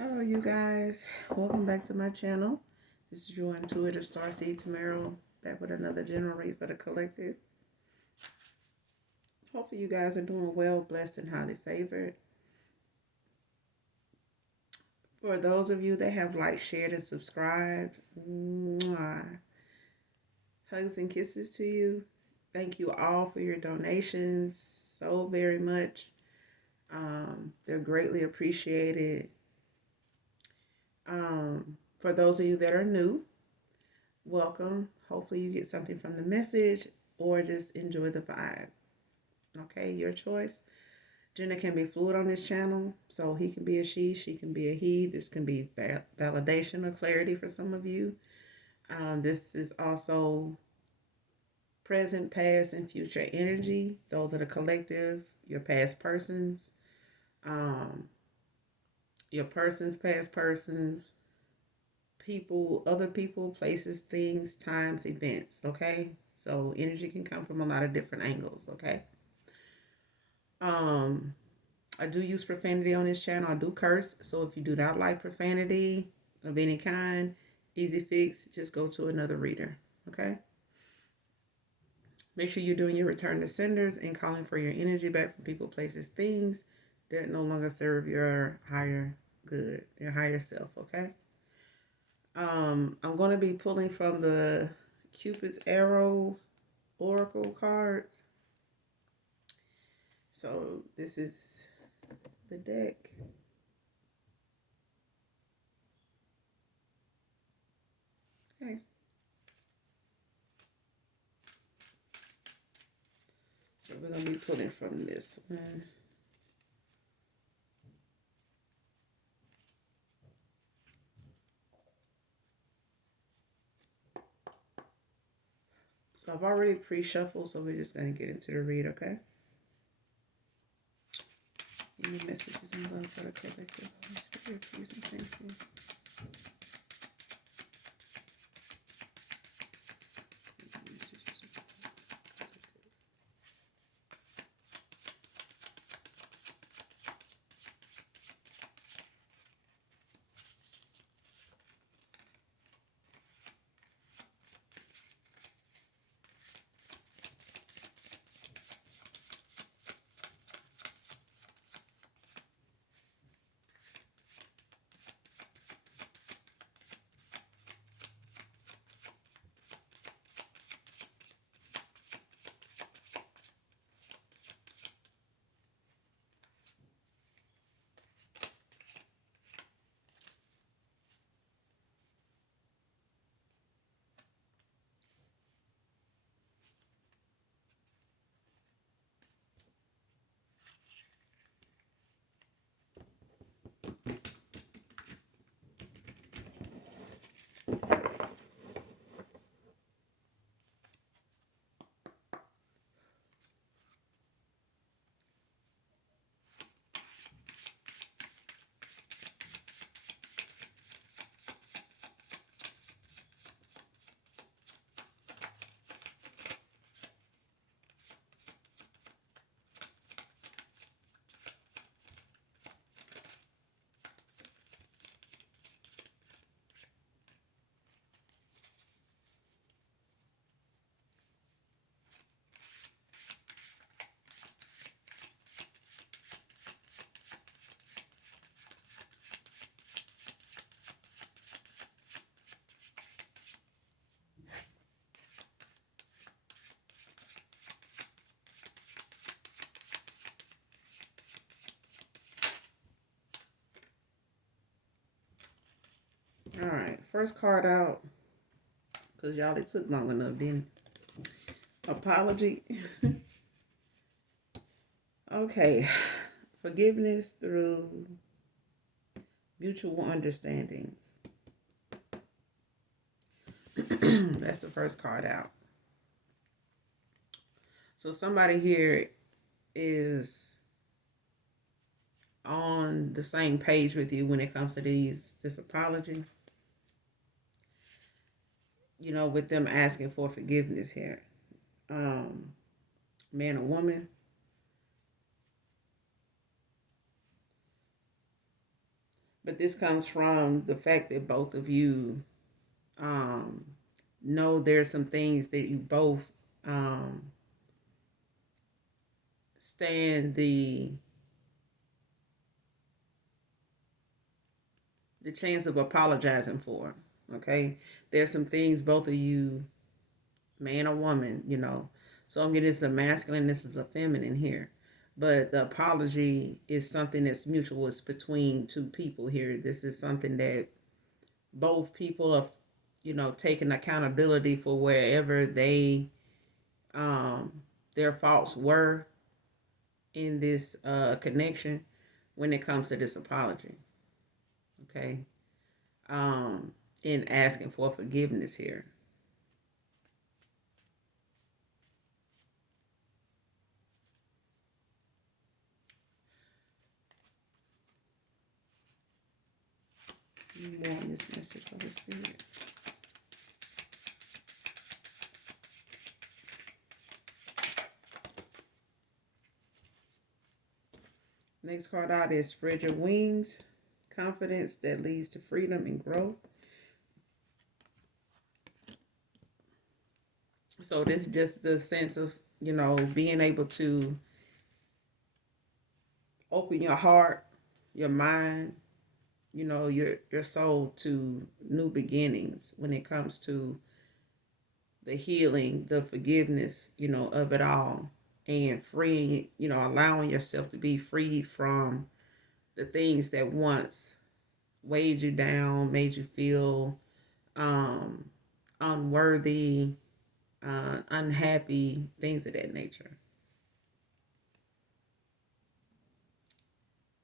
Hello, you guys. Welcome back to my channel. This is your intuitive starseed Tamara, back with another general read for the collective. Hopefully, you guys are doing well, blessed, and highly favored. For those of you that have liked, shared, and subscribed, mwah, hugs and kisses to you. Thank you all for your donations so very much. They're greatly appreciated. For those of you that are new, welcome. Hopefully you get something from the message or just enjoy the vibe. Okay, your choice. Gender can be fluid on this channel, so he can be a she can be a he. This can be validation or clarity for some of you. This is also present, past, and future energy. Those are the collective, your past persons, your persons, past persons, people, other people, places, things, times, events. Okay, so energy can come from a lot of different angles. Okay. I do use profanity on this channel. I do curse. So if you do not like profanity of any kind, easy fix, just go to another reader. Okay. Make sure you're doing your return to senders and calling for your energy back from people, places, things that no longer serve your higher good, your higher self. Okay. I'm going to be pulling from the Cupid's Arrow Oracle cards. So this is the deck. Okay. So we're going to be pulling from this one. So I've already pre-shuffled, so we're just going to get into the read, okay? Any messages and love for the collective? Holy Spirit, please and thank you. All right, first card out, because y'all, it took long enough, didn't it? Apology. Okay, forgiveness through mutual understandings. That's the first card out. So somebody here is on the same page with you when it comes to this apology. You know, with them asking for forgiveness here. Man or woman. But this comes from the fact that both of you um, know there's some things that you both stand the chance of apologizing for. Okay, there's some things both of you, man or woman, So I'm getting this is a masculine, this is a feminine here. But the apology is something that's mutual. It's between two people here. This is something that both people have, taken accountability for wherever um, their faults were in this connection when it comes to this apology. Okay. In asking for forgiveness here. More on this message of the Spirit. Next card out is Spread Your Wings. Confidence that leads to freedom and growth. So this is just the sense of, being able to open your heart, your mind, your soul to new beginnings when it comes to the healing, the forgiveness, of it all, and freeing, allowing yourself to be freed from the things that once weighed you down, made you feel um, unworthy, unhappy, things of that nature.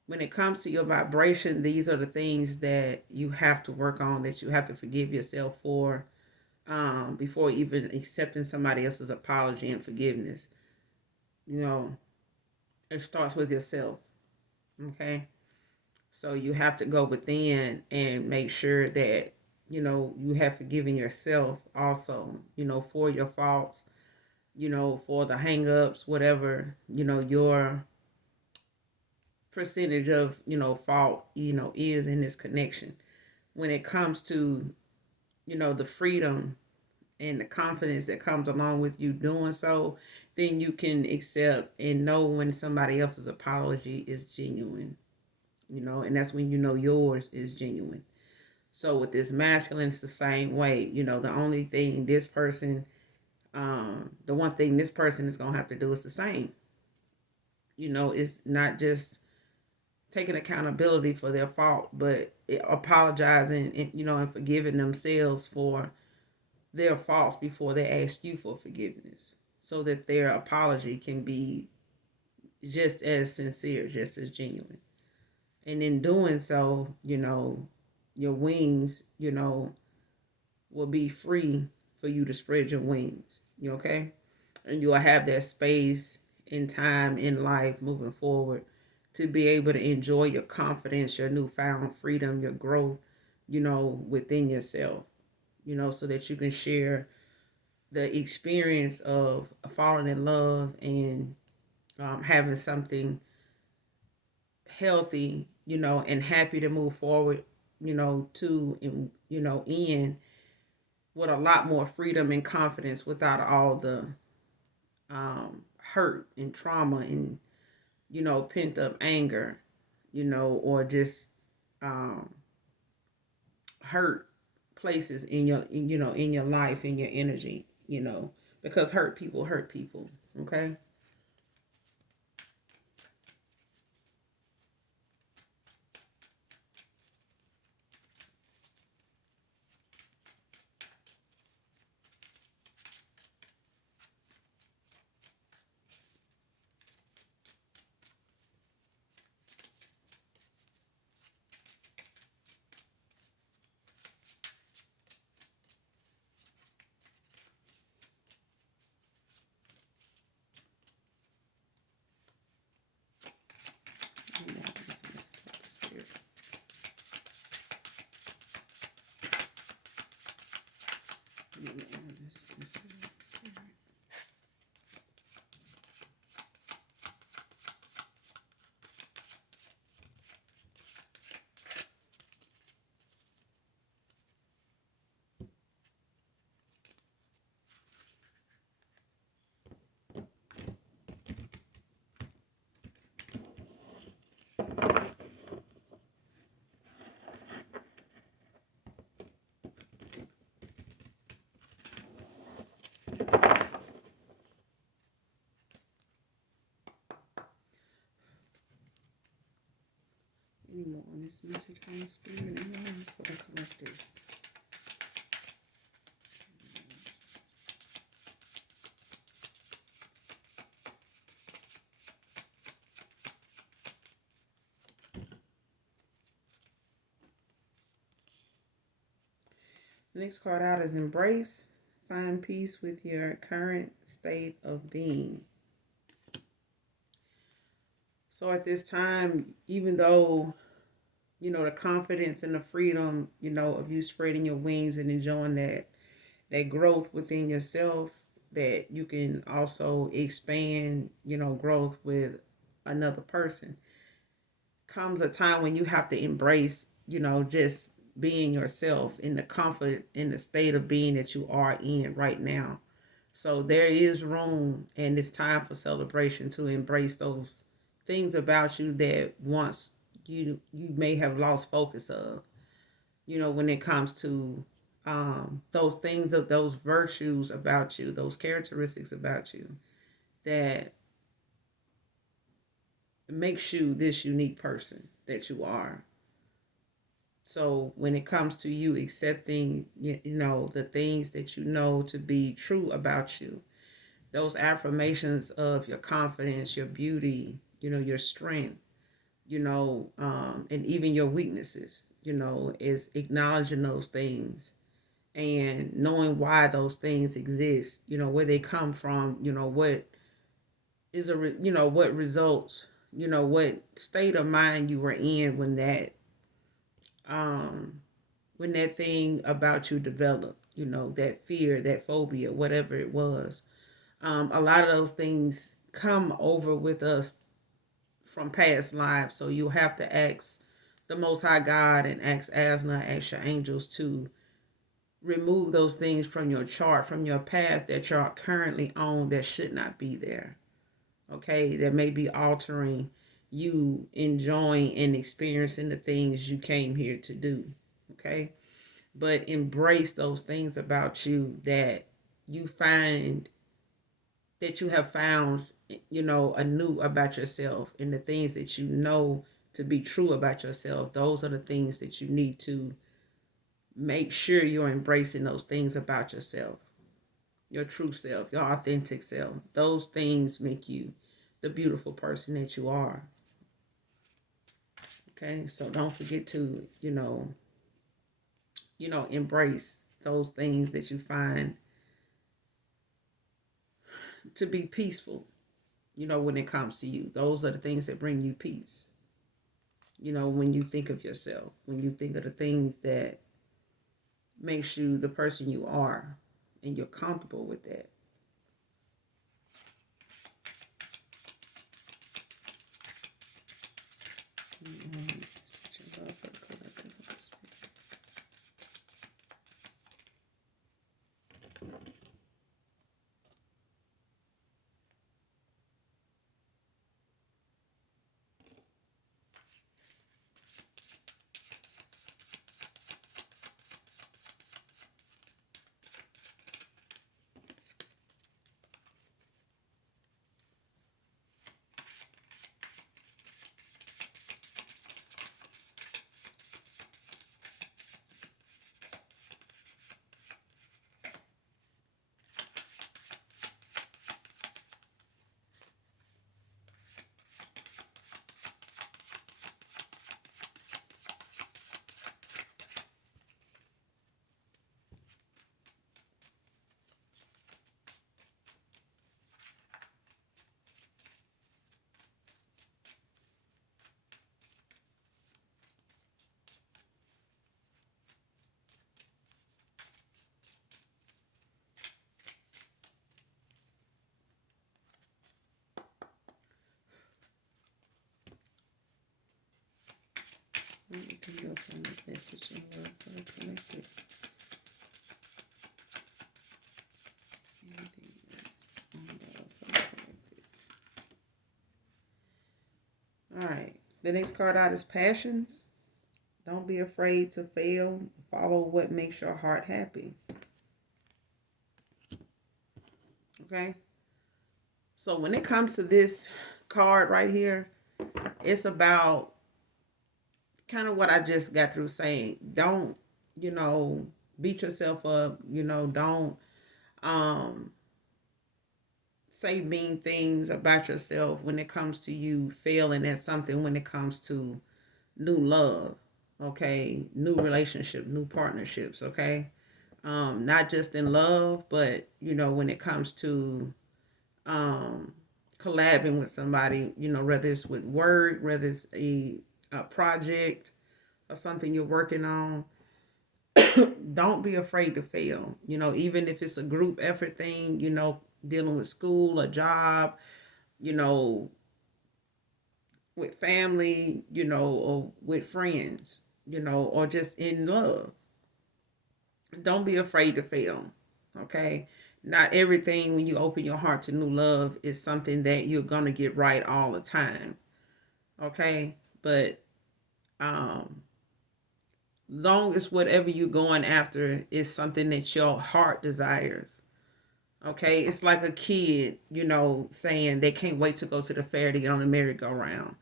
When it comes to your vibration, these are the things that you have to work on, that you have to forgive yourself for, before even accepting somebody else's apology and forgiveness. It starts with yourself. Okay. So you have to go within and make sure that, you have forgiven yourself also, for your faults, for the hang-ups, whatever, your percentage of, fault, is in this connection. When it comes to, the freedom and the confidence that comes along with you doing so, then you can accept and know when somebody else's apology is genuine, and that's when yours is genuine. So with this masculine, it's the same way. The only thing this person, the one thing this person is gonna have to do is the same. It's not just taking accountability for their fault, but apologizing and and forgiving themselves for their faults before they ask you for forgiveness, so that their apology can be just as sincere, just as genuine. And in doing so, your wings, will be free for you to spread your wings. You okay? And you'll have that space in time in life moving forward to be able to enjoy your confidence, your newfound freedom, your growth, within yourself, so that you can share the experience of falling in love and having something healthy, and happy to move forward, to, and, in with a lot more freedom and confidence without all the hurt and trauma and, pent up anger, or just um, hurt places in your, in your life, in your energy, because hurt people hurt people. Okay. on this message from the spirit and mind for the collective. The next card out is embrace. Find peace with your current state of being. So at this time, even though, the confidence and the freedom, of you spreading your wings and enjoying that growth within yourself, that you can also expand, growth with another person, comes a time when you have to embrace, just being yourself in the comfort, in the state of being that you are in right now. So there is room, and it's time for celebration to embrace those things about you that once you may have lost focus of. When it comes to those things, of those virtues about you, those characteristics about you that makes you this unique person that you are. So when it comes to you accepting, the things that you know to be true about you, those affirmations of your confidence, your beauty, your strength, and even your weaknesses, is acknowledging those things and knowing why those things exist, where they come from, what is what results, what state of mind you were in um, when that thing about you developed, that fear, that phobia, whatever it was. A lot of those things come over with us from past lives. So you have to ask the Most High God and ask Asna, ask your angels to remove those things from your chart, from your path that you're currently on that should not be there. Okay, that may be altering you enjoying and experiencing the things you came here to do. Okay, but embrace those things about you that you find that you have found, anew about yourself, and the things that you know to be true about yourself. Those are the things that you need to make sure you're embracing those things about yourself, your true self, your authentic self. Those things make you the beautiful person that you are. Okay, so don't forget to, embrace those things that you find to be peaceful, when it comes to you. Those are the things that bring you peace. When you think of yourself, when you think of the things that makes you the person you are, and you're comfortable with that. Anything else on this message in love for the collective? Anything else on love for the collective? All right. The next card out is passions. Don't be afraid to fail. Follow what makes your heart happy. Okay. So when it comes to this card right here, it's about kind of what I just got through saying. Don't, beat yourself up. Don't um say mean things about yourself when it comes to you failing at something, when it comes to new love, okay, new relationship, new partnerships, okay. Not just in love, but when it comes to um collabing with somebody, whether it's with work, whether it's a project or something you're working on. Don't be afraid to fail. Even if it's a group effort thing, dealing with school, a job, you know, with family, or with friends, or just in love. Don't be afraid to fail. Okay. Not everything when you open your heart to new love is something that you're gonna get right all the time. Okay. But um long as whatever you're going after is something that your heart desires. Okay, it's like a kid, saying they can't wait to go to the fair to get on the merry-go-round.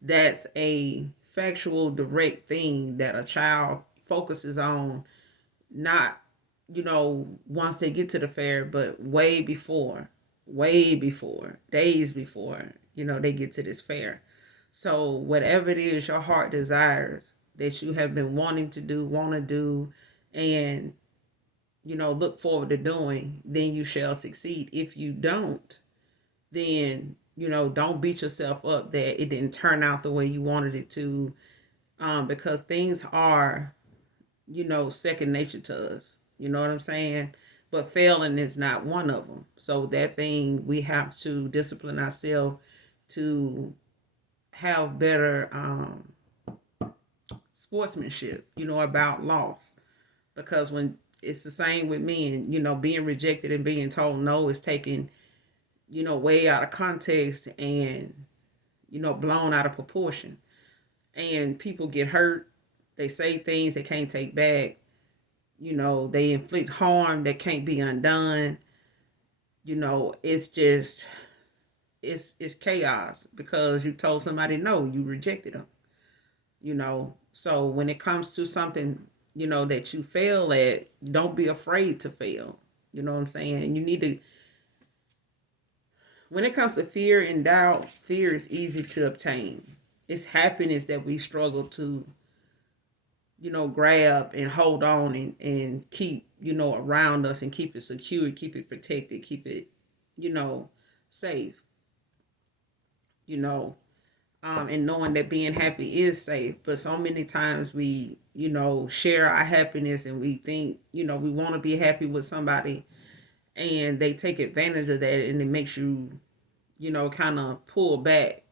That's a factual, direct thing that a child focuses on, not, once they get to the fair, but way before, days before, they get to this fair. So, whatever it is your heart desires that you have been wanting to do, want to do, and look forward to doing, then you shall succeed. If you don't, then don't beat yourself up that it didn't turn out the way you wanted it to, because things are second nature to us. You know what I'm saying? But failing is not one of them. So that thing, we have to discipline ourselves to have better sportsmanship, about loss. Because when it's the same with men, being rejected and being told no is taken, way out of context and, blown out of proportion. And people get hurt. They say things they can't take back. They inflict harm that can't be undone. It's just, it's chaos because you told somebody no, you rejected them. So when it comes to something, that you fail at, don't be afraid to fail. You know what I'm saying? You need to, when it comes to fear and doubt, fear is easy to obtain. It's happiness that we struggle to, grab and hold on and keep, around us and keep it secure, keep it protected, keep it, you know, safe, you know, and knowing that being happy is safe. But so many times we, share our happiness and we think, we want to be happy with somebody and they take advantage of that and it makes you, kind of pull back,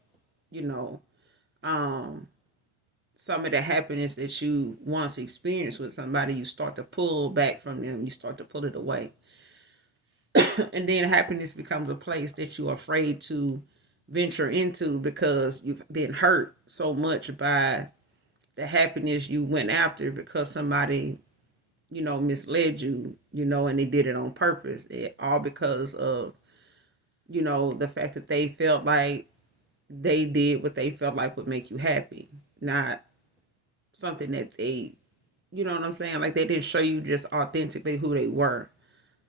you know, um, some of the happiness that you once experienced with somebody, you start to pull back from them, you start to pull it away. And then happiness becomes a place that you're afraid to venture into because you've been hurt so much by the happiness you went after because somebody, misled you, and they did it on purpose. All because of, the fact that they felt like they did what they felt like would make you happy, not something that they, you know what I'm saying? Like they didn't show you just authentically who they were.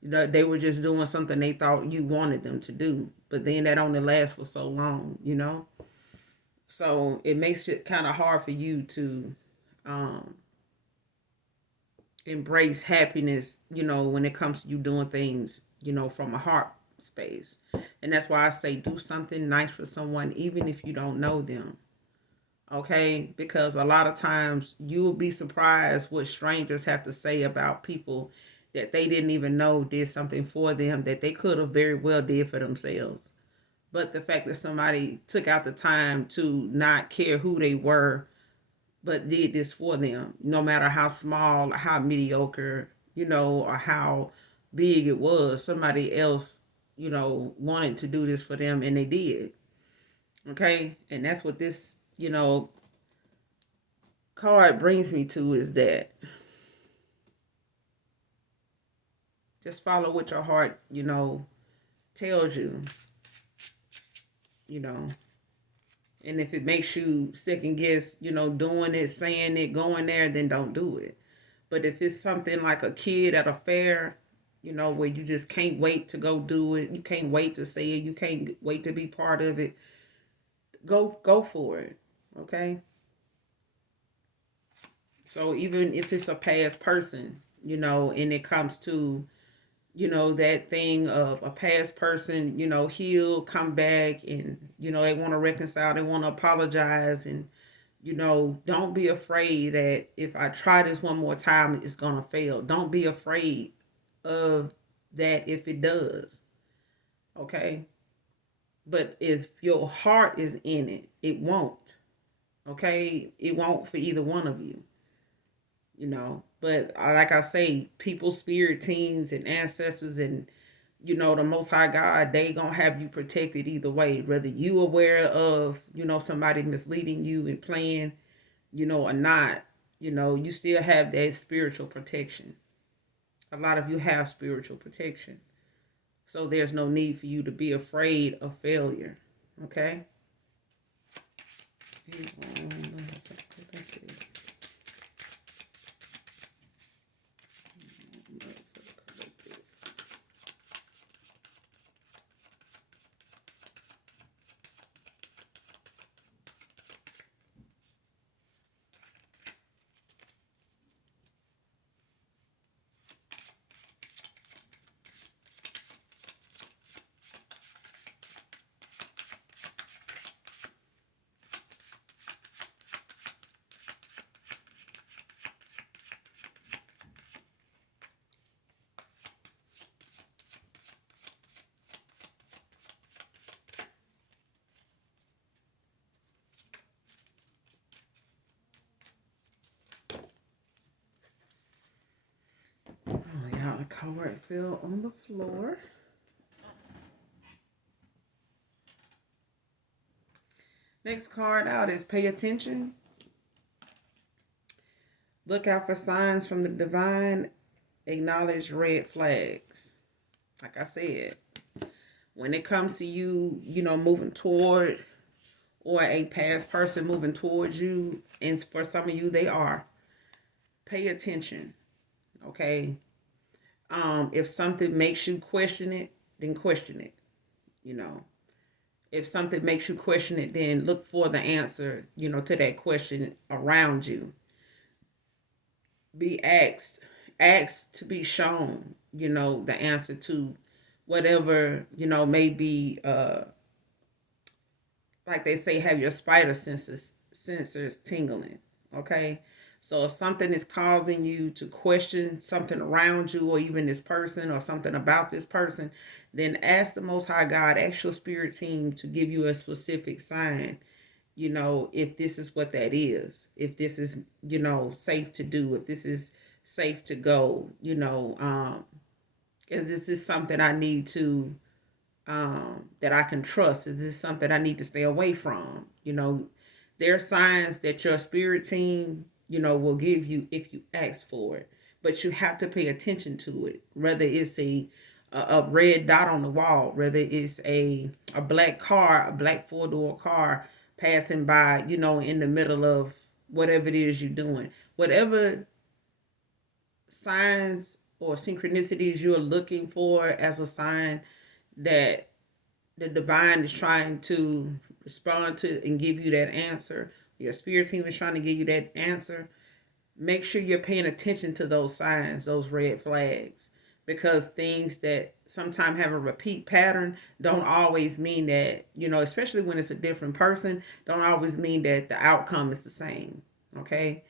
They were just doing something they thought you wanted them to do. But then that only lasts for so long. So it makes it kind of hard for you to um, embrace happiness, when it comes to you doing things, from a heart space. And that's why I say do something nice for someone, even if you don't know them. Okay, because a lot of times you will be surprised what strangers have to say about people that they didn't even know did something for them that they could have very well did for themselves. But the fact that somebody took out the time to not care who they were but did this for them, no matter how small or how mediocre, or how big it was, somebody else, wanted to do this for them and they did. Okay, and that's what this, card brings me to is that just follow what your heart, tells you, you know, And if it makes you second guess, doing it, saying it, going there, then don't do it. But if it's something like a kid at a fair, where you just can't wait to go do it, you can't wait to say it, you can't wait to be part of it, go for it. Okay? So even if it's a past person, and it comes to, that thing of a past person, heal, come back, and, they want to reconcile, they want to apologize, and, don't be afraid that if I try this one more time, it's going to fail. Don't be afraid of that if it does. Okay? But if your heart is in it, it won't. Okay? It won't for either one of you. But like I say, people, spirit teams, and ancestors, and the Most High God, they gonna have you protected either way, whether you aware of somebody misleading you and playing, or not. You still have that spiritual protection. A lot of you have spiritual protection, so there's no need for you to be afraid of failure. Okay. Oh, y'all, the card fell on the floor. Next card out is pay attention. Look out for signs from the divine. Acknowledge red flags. Like I said, when it comes to you, moving toward, or a past person moving towards you, and for some of you, they are. Pay attention. Okay. If something makes you question it, then question it. If something makes you question it, then look for the answer, to that question around you. Be asked to be shown, the answer to whatever, may be, like they say, have your spider sensors tingling. Okay. So if something is causing you to question something around you, or even this person, or something about this person, then ask the Most High God, ask your spirit team to give you a specific sign, if this is what that is, if this is, safe to do, if this is safe to go, is this something I need to, that I can trust? Is this something I need to stay away from? There are signs that your spirit team, will give you if you ask for it. But you have to pay attention to it. Whether it's a red dot on the wall, whether it's a black car, a black 4-door car passing by, in the middle of whatever it is you're doing. Whatever signs or synchronicities you're looking for as a sign that the divine is trying to respond to and give you that answer, your spirit team is trying to give you that answer, make sure you're paying attention to those signs, those red flags, because things that sometimes have a repeat pattern don't always mean that, especially when it's a different person, don't always mean that the outcome is the same. Okay.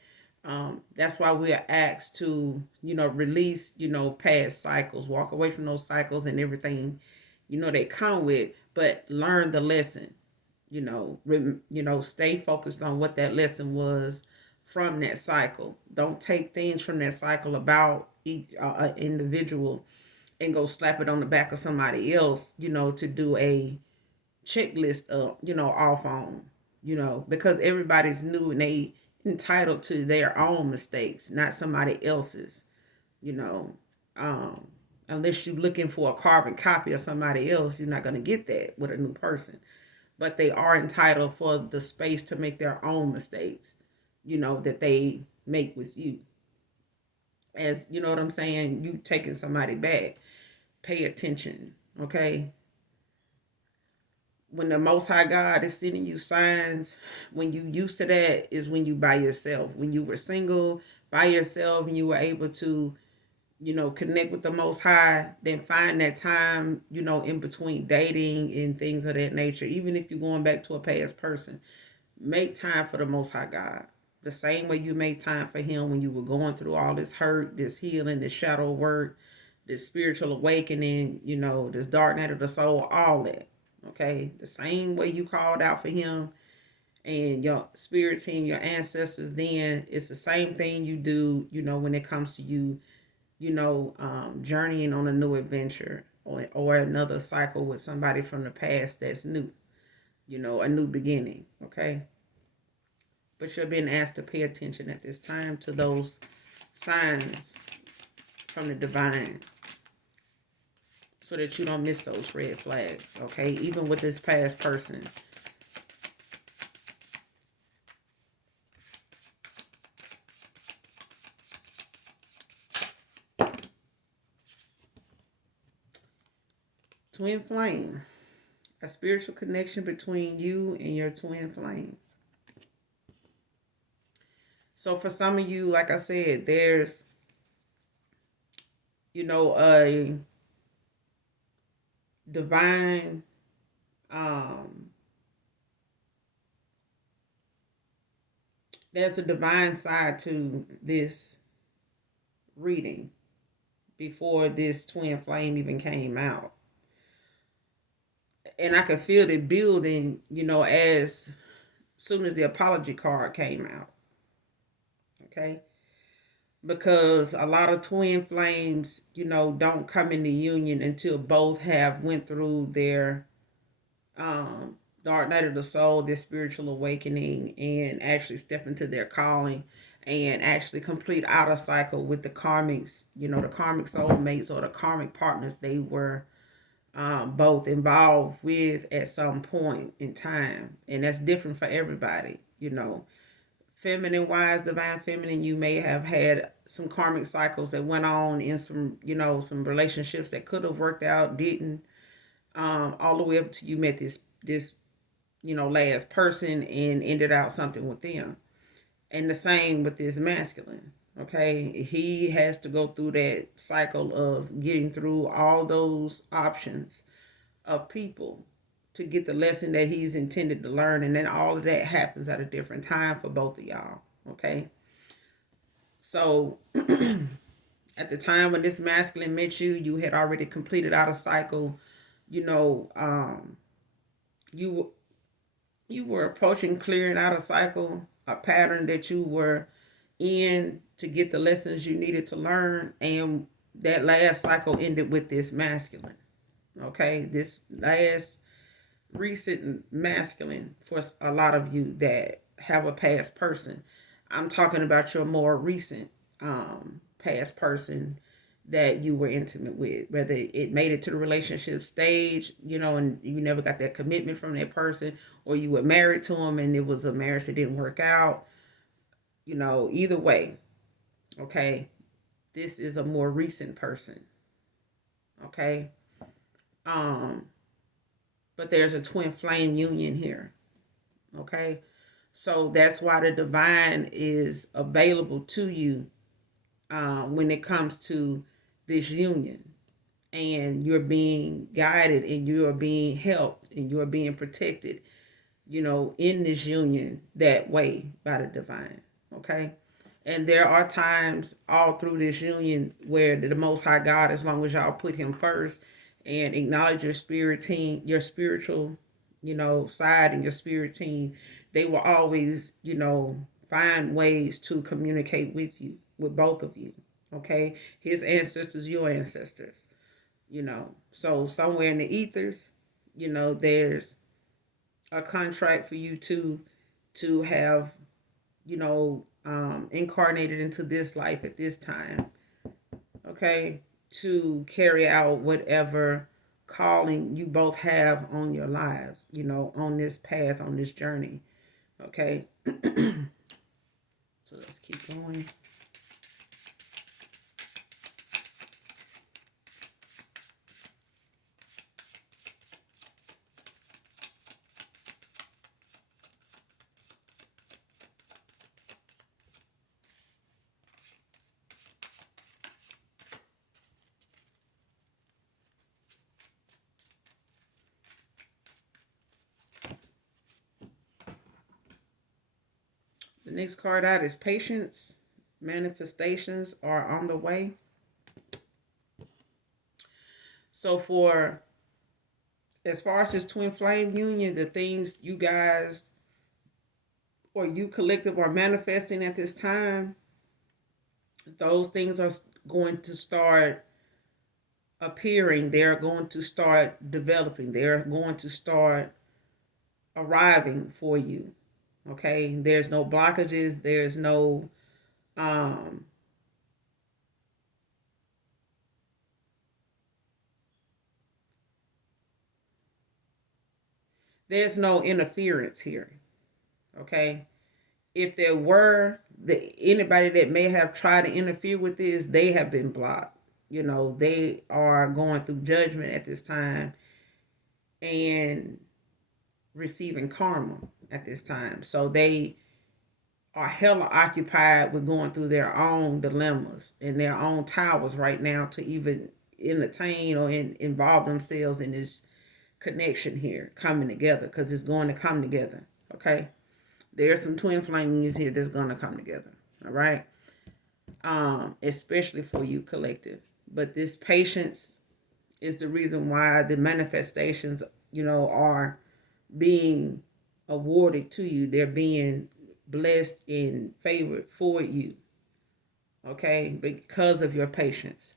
That's why we are asked to, release, past cycles, walk away from those cycles and everything, they come with, but learn the lesson, stay focused on what that lesson was from that cycle. Don't take things from that cycle about each individual and go slap it on the back of somebody else, to do a checklist of, off on, because everybody's new and they entitled to their own mistakes, not somebody else's, you know. Unless you're looking for a carbon copy of somebody else, you're not going to get that with a new person. but they are entitled for the space to make their own mistakes, that they make with you. As you know what I'm saying, you taking somebody back. Pay attention, okay? When the Most High God is sending you signs, when you used to that is when you by yourself. When you were single, by yourself, and you were able to, connect with the Most High, then find that time, in between dating and things of that nature. Even if you're going back to a past person, make time for the Most High God. The same way you made time for Him when you were going through all this hurt, this healing, this shadow work, this spiritual awakening, this dark night of the soul, all that. Okay, the same way you called out for Him and your spirit team, your ancestors, then it's the same thing you do, when it comes to you, journeying on a new adventure, or another cycle with somebody from the past that's new, a new beginning. Okay, but you're being asked to pay attention at this time to those signs from the divine, so that you don't miss those red flags. Okay, even with this past person. Twin flame, a spiritual connection between you and your twin flame. So for some of you, like I said, there's, a divine there's a divine side to this reading before this twin flame even came out. And I could feel it building, as soon as the apology card came out. Okay. Because a lot of twin flames, don't come into union until both have went through their dark night of the soul, their spiritual awakening, and actually step into their calling and actually complete out a cycle with the karmics, the karmic soulmates or the karmic partners they were both involved with at some point in time. And that's different for everybody, feminine wise, divine feminine, you may have had some karmic cycles that went on in some, some relationships that could have worked out, didn't, all the way up to you met this last person and ended out something with them. And the same with this masculine. Okay, he has to go through that cycle of getting through all those options of people to get the lesson that he's intended to learn. And then all of that happens at a different time for both of y'all. Okay. So at the time when this masculine met you, you had already completed out a cycle. You you were approaching clearing out a cycle, a pattern that you were in to get the lessons you needed to learn. And that last cycle ended with this masculine. Okay. This last recent masculine for a lot of you that have a past person. I'm talking about your more recent past person that you were intimate with, whether it made it to the relationship stage, and you never got that commitment from that person, or you were married to them and it was a marriage that didn't work out, either way. Okay. This is a more recent person. Okay. But there's a twin flame union here. Okay. So that's why the divine is available to you when it comes to this union. And you're being guided and you are being helped and you are being protected, in this union that way by the divine. Okay. And there are times all through this union where the Most High God, as long as y'all put Him first and acknowledge your spirit team, your spiritual, side and your spirit team, they will always, find ways to communicate with you, with both of you. Okay. His ancestors, your ancestors, So somewhere in the ethers, there's a contract for you to have, incarnated into this life at this time. Okay. To carry out whatever calling you both have on your lives, on this path, on this journey. Okay. So let's keep going. The next card out is patience. Manifestations are on the way. So for as far as this twin flame union, the things you guys or you collective are manifesting at this time, those things are going to start appearing. They're going to start developing. They're going to start arriving for you. Okay, there's no blockages. Um there's no interference here. Okay, if there were anybody that may have tried to interfere with this, they have been blocked. They are going through judgment at this time and receiving karma at this time. So they are hella occupied with going through their own dilemmas and their own towers right now to even entertain or involve themselves in this connection here coming together, because it's going to come together. Okay, there's some twin flame unions here that's going to come together. All right. Especially for you collective, but this patience is the reason why the manifestations are being awarded to you. They're being blessed and favored for you. Okay, because of your patience.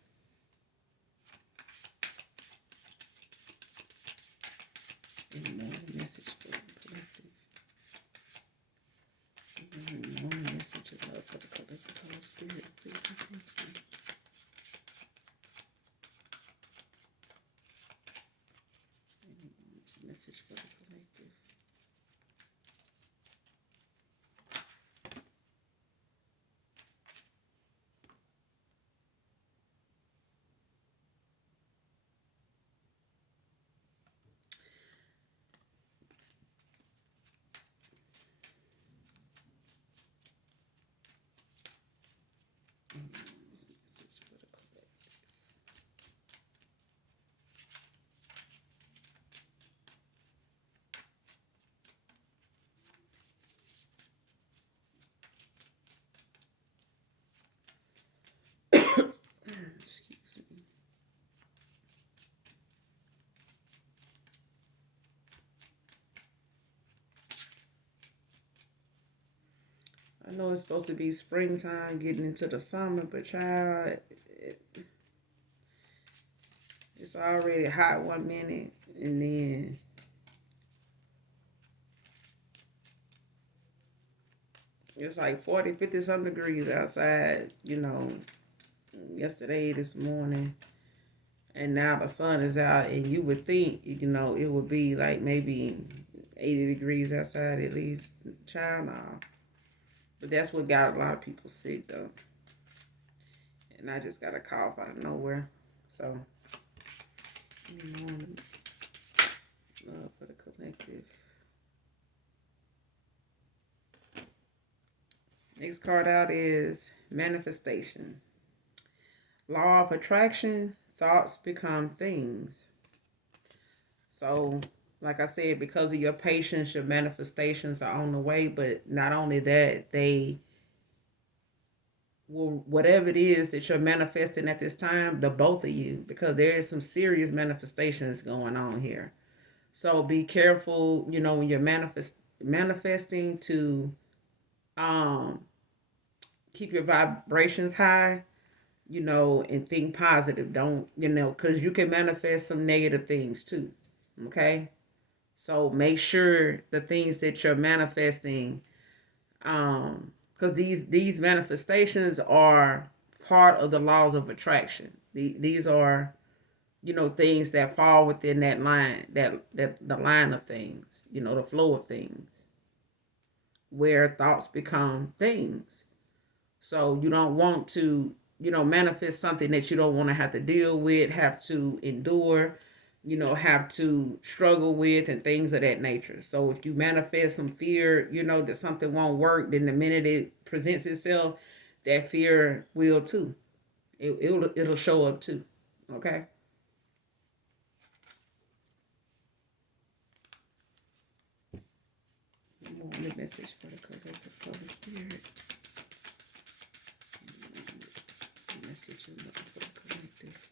Any more message for the collective? Any more message of love for the collective? Holy Spirit, please and thank you. Any more message for the collective? Excuse me. I know it's supposed to be springtime, getting into the summer, but child, it's already hot 1 minute, and then it's like 40, 50 some degrees outside, yesterday, this morning. And now the sun is out, and you would think, it would be like maybe 80 degrees outside at least. Child, no. But that's what got a lot of people sick, though. And I just got a cough out of nowhere. So, love for the collective. Next card out is manifestation. Law of attraction, thoughts become things. So, like I said, because of your patience, your manifestations are on the way. But not only that, they will, whatever it is that you're manifesting at this time, the both of you, because there is some serious manifestations going on here. So be careful, when you're manifesting to keep your vibrations high, and think positive. Don't, because you can manifest some negative things too. Okay. So make sure the things that you're manifesting, because these manifestations are part of the laws of attraction. These are things that fall within that line, that the line of things, the flow of things, where thoughts become things. So you don't want to, manifest something that you don't want to have to deal with, have to endure, have to struggle with, and things of that nature. So if you manifest some fear, that something won't work, then the minute it presents itself, that fear will too. It'll show up too. Okay. The message for the Holy Spirit. Message of love for the collective.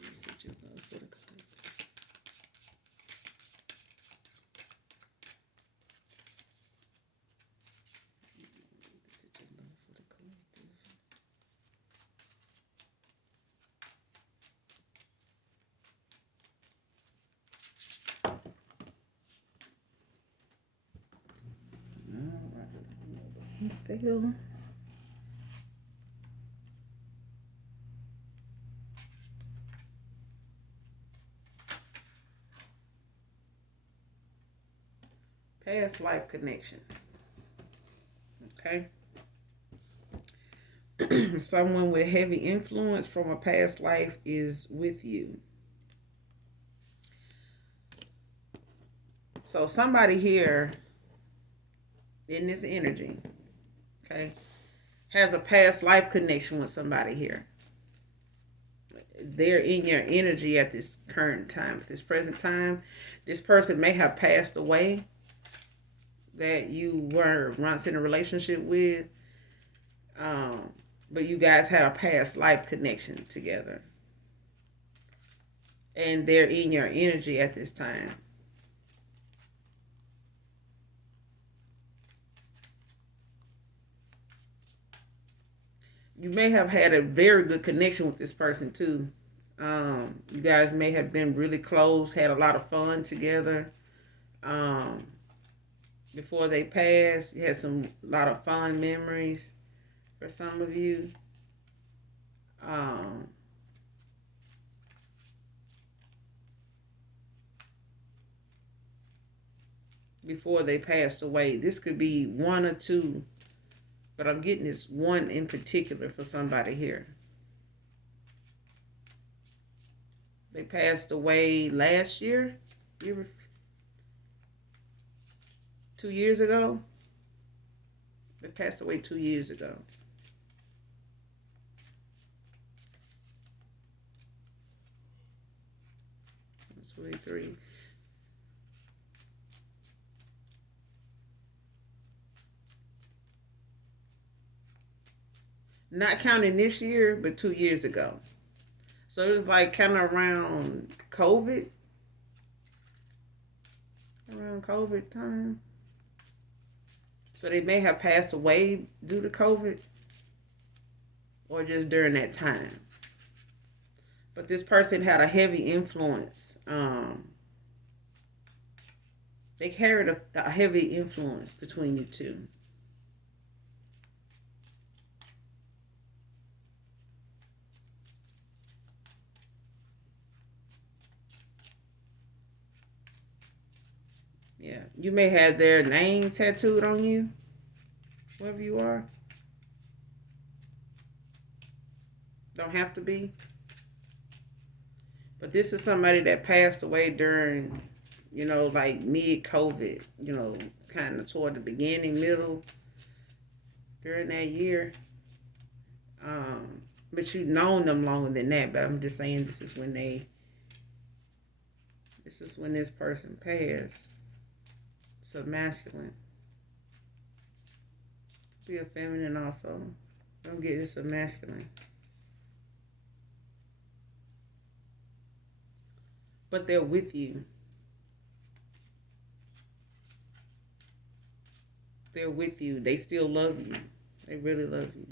Message of love for the collective. Message of love for the collective. All right. Past life connection. Okay. Someone with heavy influence from a past life is with you. So somebody here in this energy, okay, has a past life connection with somebody here. They're in your energy at this current time, at this present time. This person may have passed away that you were once in a relationship with, but you guys had a past life connection together. And they're in your energy at this time. You may have had a very good connection with this person too. You guys may have been really close, had a lot of fun together. Um, Before they passed, you had some lot of fun memories for some of you. Um, Before they passed away, this could be one or two, but I'm getting this one in particular for somebody here. They passed away last year, 2 years ago. They passed away 2 years ago. 23. Not counting this year, but 2 years ago. So it was like kind of around COVID time. So they may have passed away due to COVID or just during that time. But this person had a heavy influence. They carried a heavy influence between you two. Yeah, you may have their name tattooed on you, wherever you are. Don't have to be. But this is somebody that passed away during, like mid COVID, kind of toward the beginning, middle, during that year. But you've known them longer than that. But I'm just saying this is when this person passed. So masculine. Be a feminine also. Don't get this a masculine. But they're with you. They're with you. They still love you. They really love you.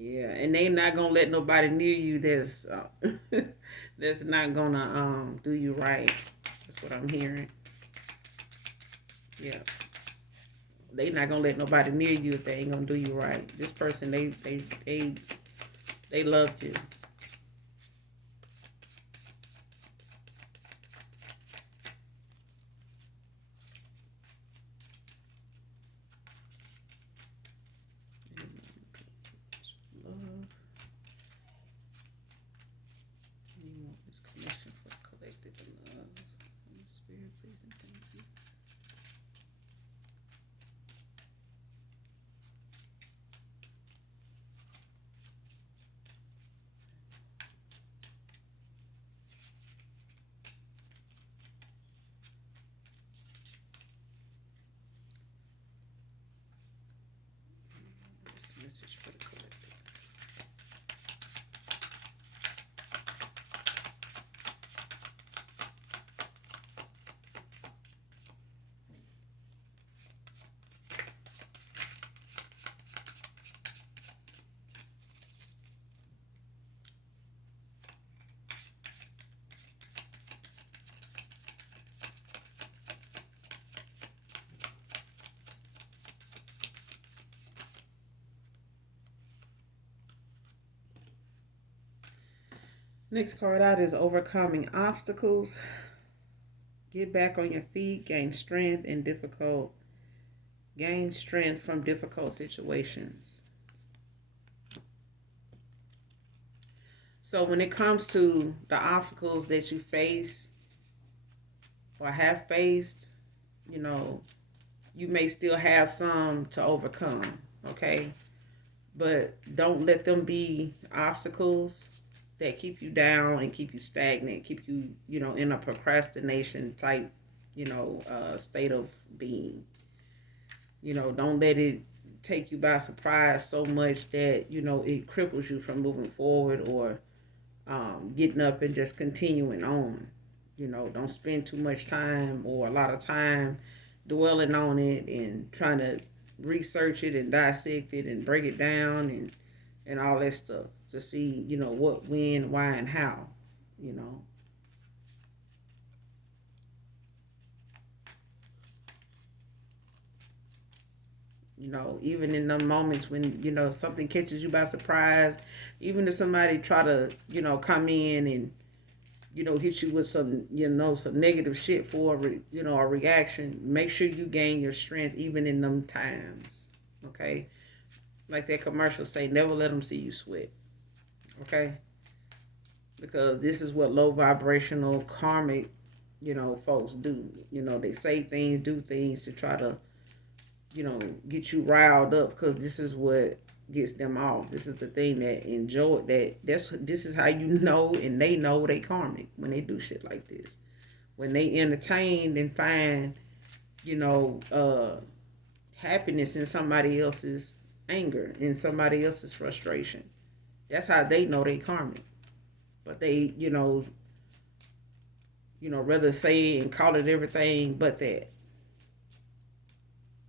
Yeah, and they not gonna let nobody near you That's not gonna do you right. That's what I'm hearing. Yeah. They not gonna let nobody near you if they ain't gonna do you right. This person, they loved you. Love. You want this connection for collective love. Spirit, please and thank you. This message for the collective. Next card out is overcoming obstacles. Get back on your feet, gain strength in difficult, gain strength from difficult situations. So when it comes to the obstacles that you face or have faced, you know, you may still have some to overcome, okay? But don't let them be obstacles that keep you down and keep you stagnant, keep you, in a procrastination type, state of being. Don't let it take you by surprise so much that, it cripples you from moving forward or getting up and just continuing on. Don't spend too much time or a lot of time dwelling on it and trying to research it and dissect it and break it down and all that stuff to see, what, when, why, and how, you know. Even in the moments when, something catches you by surprise, even if somebody try to, come in and, hit you with some, some negative shit for, a reaction, make sure you gain your strength even in them times, okay? Like that commercial say, never let them see you sweat, okay? Because this is what low vibrational karmic, folks do. They say things, do things to try to, get you riled up because this is what gets them off. This is the thing that enjoy that. This is how you know, and they know they karmic when they do shit like this. When they entertain and find, you know, happiness in somebody else's anger, in somebody else's frustration. That's how they know they karmic. But they, rather say and call it everything but that.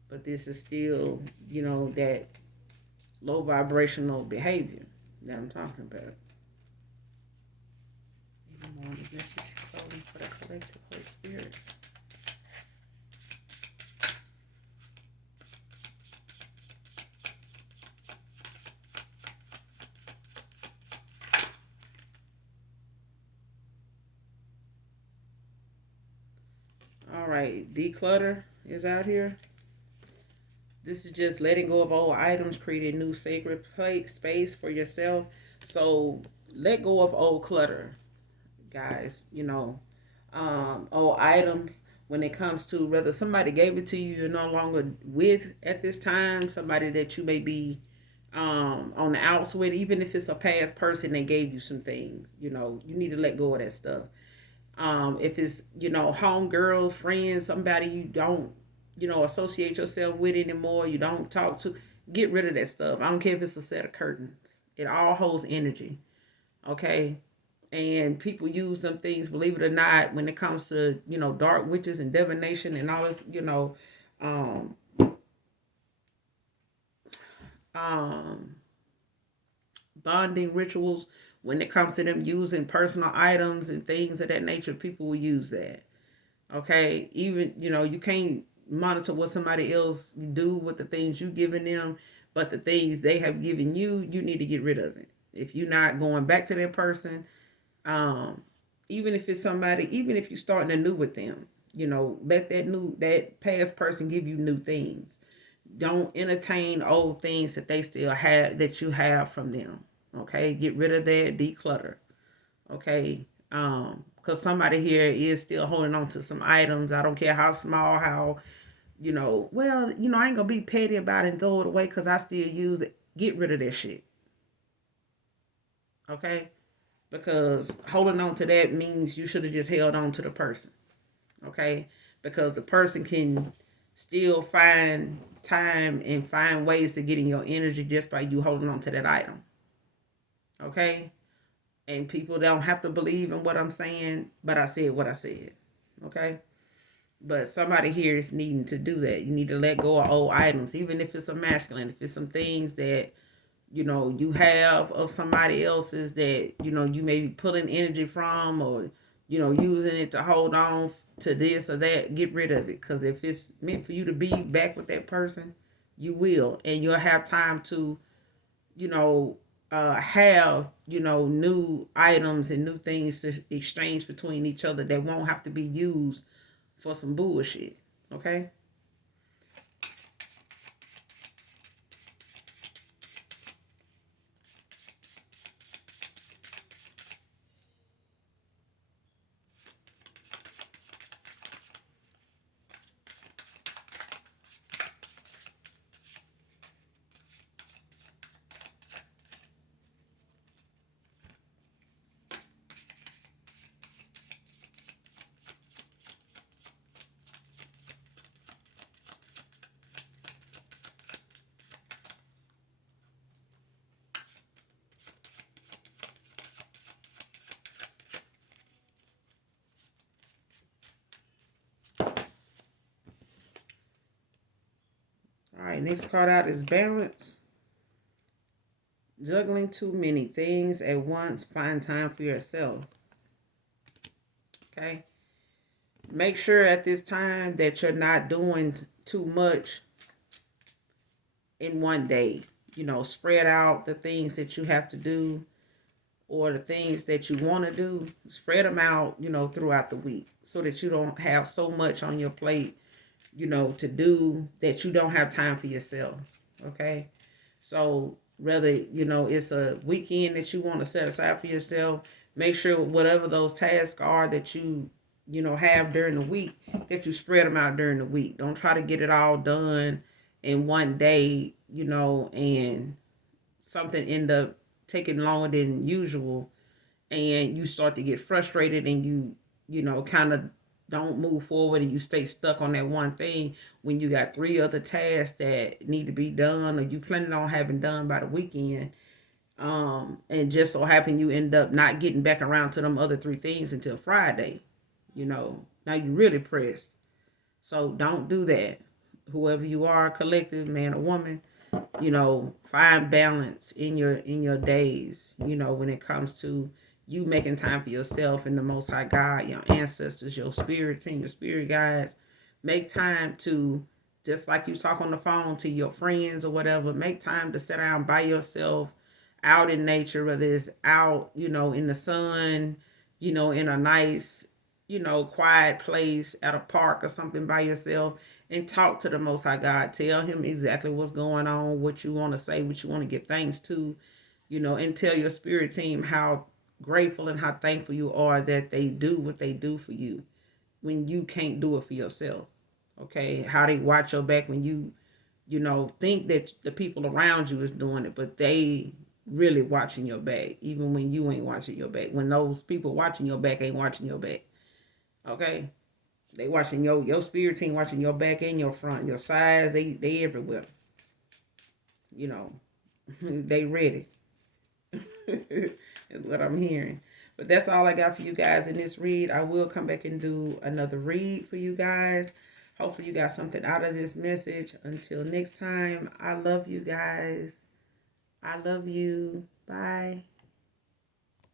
But this is still, that low vibrational behavior that I'm talking about. Even more the message coding for the collective Holy Spirit. All right, declutter is out here. This is just letting go of old items, creating new sacred space for yourself. So let go of old clutter, guys. Old items when it comes to whether somebody gave it to you, you're no longer with at this time, somebody that you may be on the outs with, even if it's a past person that gave you some things, you need to let go of that stuff. If it's, home girls, friends, somebody you don't, associate yourself with anymore, you don't talk to, get rid of that stuff. I don't care if it's a set of curtains. It all holds energy. Okay. And people use some things, believe it or not, when it comes to, dark witches and divination and all this, um, bonding rituals. When it comes to them using personal items and things of that nature, people will use that. Okay, even you can't monitor what somebody else do with the things you giving them, but the things they have given you, you need to get rid of it. If you're not going back to that person, um, even if it's somebody, even if you're starting anew with them, let that past person give you new things. Don't entertain old things that they still have that you have from them. Okay, get rid of that, declutter. Okay, because somebody here is still holding on to some items. I don't care how small, how well, I ain't gonna be petty about it and throw it away because I still use it. Get rid of that shit. Okay, because holding on to that means you should have just held on to the person. Okay, because the person can still find time and find ways to get in your energy just by you holding on to that item. Okay, and people don't have to believe in what I'm saying, but I said what I said. Okay, but somebody here is needing to do that. You need to let go of old items, even if it's a masculine, if it's some things that you have of somebody else's that you may be pulling energy from, or using it to hold on to this or that. Get rid of it, because if it's meant for you to be back with that person, you will, and you'll have time to you know have new items and new things to exchange between each other that won't have to be used for some bullshit. Okay. All right, next card out is balance. Juggling too many things at once. Find time for yourself. Okay. Make sure at this time that you're not doing too much in one day. Spread out the things that you have to do, or the things that you want to do. Spread them out, throughout the week, so that you don't have so much on your plate, to do that you don't have time for yourself. Okay. So whether it's a weekend that you want to set aside for yourself, make sure whatever those tasks are that you have during the week, that you spread them out during the week. Don't try to get it all done in one day, and something end up taking longer than usual, and you start to get frustrated, and you kind of don't move forward, and you stay stuck on that one thing when you got three other tasks that need to be done, or you planning on having done by the weekend. And just so happen you end up not getting back around to them other three things until Friday. Now you really pressed. So don't do that. Whoever you are, collective, man or woman, find balance in your days, when it comes to you making time for yourself and the Most High God, your ancestors, your spirit team, your spirit guides. Make time to, just like you talk on the phone to your friends or whatever, make time to sit down by yourself out in nature, whether it's out, in the sun, in a nice, quiet place at a park or something by yourself, and talk to the Most High God. Tell him exactly what's going on, what you want to say, what you want to give thanks to, and tell your spirit team how grateful and how thankful you are that they do what they do for you when you can't do it for yourself. Okay, how they watch your back when you think that the people around you is doing it, but they really watching your back, even when you ain't watching your back. When those people watching your back ain't watching your back. Okay, they watching your spirit team, watching your back and your front, your sides. They everywhere. You know, they ready. Is what I'm hearing. But that's all I got for you guys in this read. I will come back and do another read for you guys. Hopefully you got something out of this message. Until next time, I love you guys. I love you. Bye.